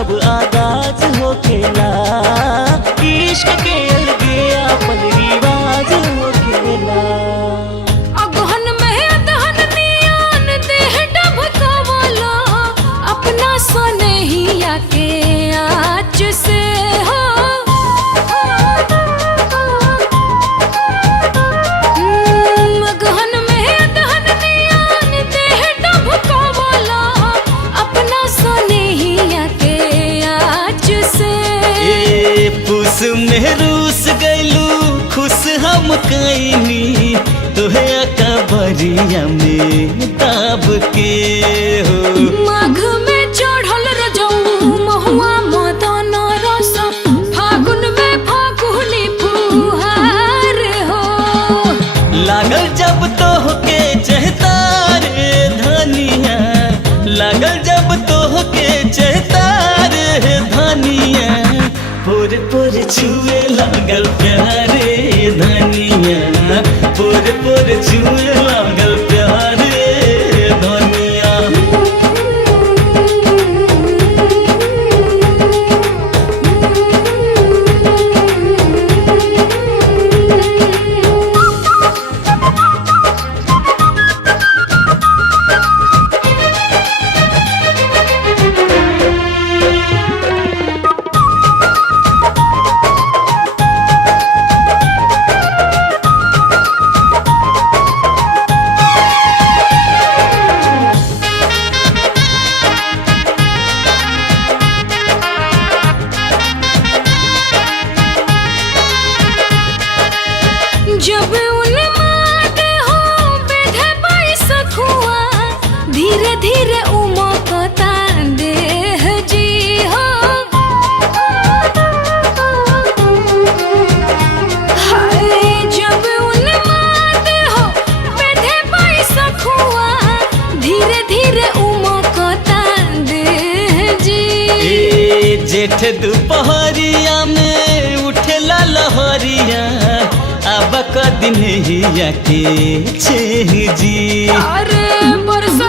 कब आगाज होखेला, इश्क के अलगे अपन रिवाज होखेला। अगहन में अदहन नियन देह डबकावला, अपना सनहिया के आँच से हो। अगहन में अदहन नियन देह डबकावला, अपना सनहिया के आँच से। ए पुस में रूस गैलू खुश हम कैनी, तोहे अकबरिया में दाब के हो। माघ में चढ़ल रजऊ महुआ मदन रस, फागुन में फागुनी फुहार हो। लागल जब तोहके चहता रे धनिया, लागल जब तोहके चहता रे धनिया, पोर पोर छुए लागल प्यारे धनिया, पोर पोर छुए लागल प्यारे धनिया। जब उन्माद हो बेधे बैसखुआ, धीरे धीरे उमकता देह जी हो। हाय जब उन्माद हो बेधे बैसखुआ, धीरे धीरे उमकता देह जी। ए जेठ दुपहरिया में उठेला लहरिया, अब कदिन हिया के छेह जी। अरे बरसा